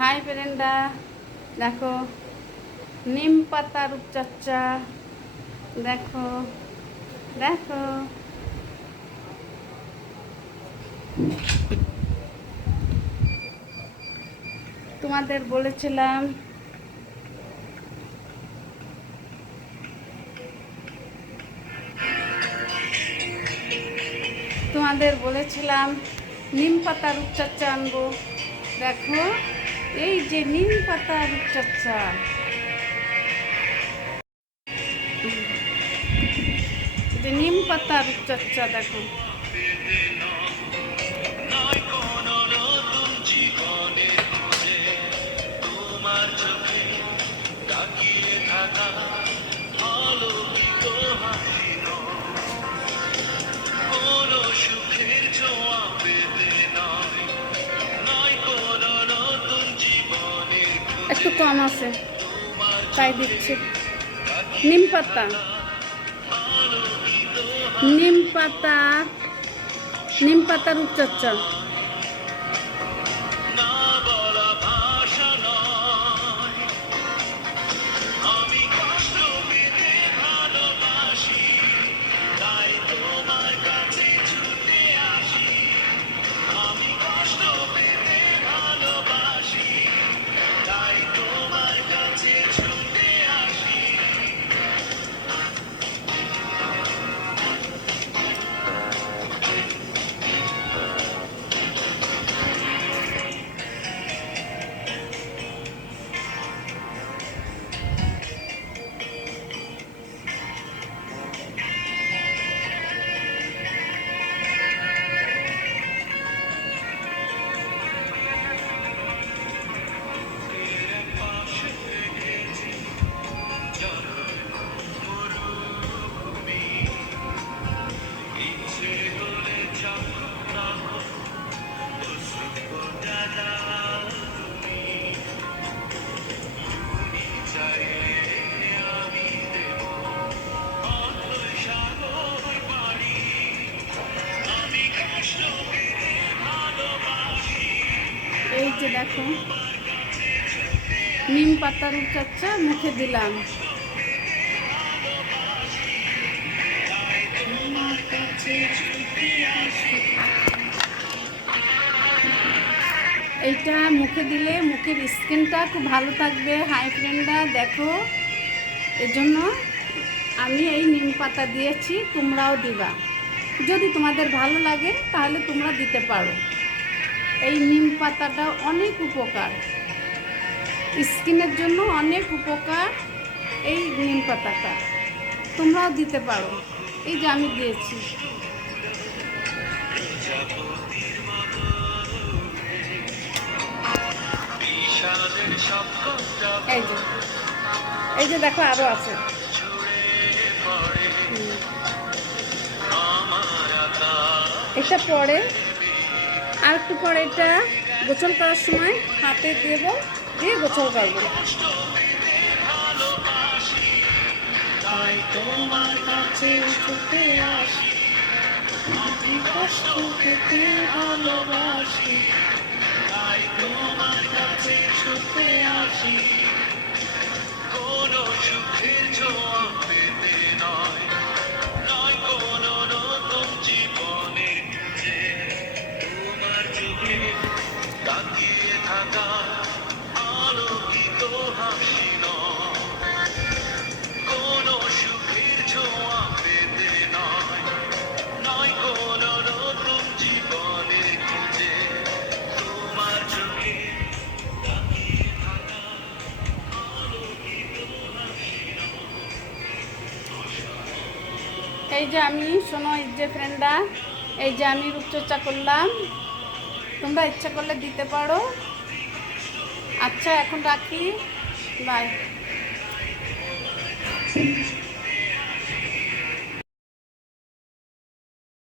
High ফ্রেন্ডা, দেখো নিম পাতা রূপচর্চা। দেখো দেখো তোমাদের বলেছিলাম নিম পাতা রূপচর্চা আনবো। দেখো এই যে নিম পাতা রূপচর্চা, নিম পাতা রূপচর্চা দেখো। একটু কম আছে তাই দিচ্ছি। নিম পাতা নিম পাতা নিম পাতা রূপচর্চা। এই যে দেখো নিম পাতার রূপচর্চা মুখে দিলাম। এইটা মুখে দিলে মুখের স্কিনটা খুব ভালো থাকবে। হাই ফ্রেন্ডরা দেখো, এজন্য আমি এই নিম পাতা দিয়েছি, তোমরাও দিবা। যদি তোমাদের ভালো লাগে তাহলে তোমরা দিতে পারো। এই নিম পাতাটা অনেক উপকার, স্কিনের জন্য অনেক উপকার। এই নিম পাতাটা তোমরাও দিতে পারো। এই যে আমি দিয়েছি। এই যে দেখো আরো আছে। এটা পরে আর একটু পরে এটা গোসল করার সময় হাতে দেব, দিয়ে গোসল করবো। তোমার কাছে ছুটে আসি, কষ্ট পেতে ভালোবাসি, তোমার কাছে ছুটে আসি, কোনো সুখের ছোঁয়া পেতে নয়, নয় কোনো নতুন জীবনের খুঁজে, তোমার চোখে তাকিয়ে থাকা আলোকিত হাসি নয়, কোনো সুখের ছোঁয়া পেতে নয়, নয় কোনো নতুন জীবনের খুঁজে, তোমার চোখে তাকিয়ে থাকা আলোকিত হাসি নয়। এই যে আমি শোনো, এই যে ফ্রেন্ডরা, এই যে আমি রূপচর্চা করলাম, তোমরা ইচ্ছা করলে দিতে পারো। আচ্ছা এখন রাখি, বাই।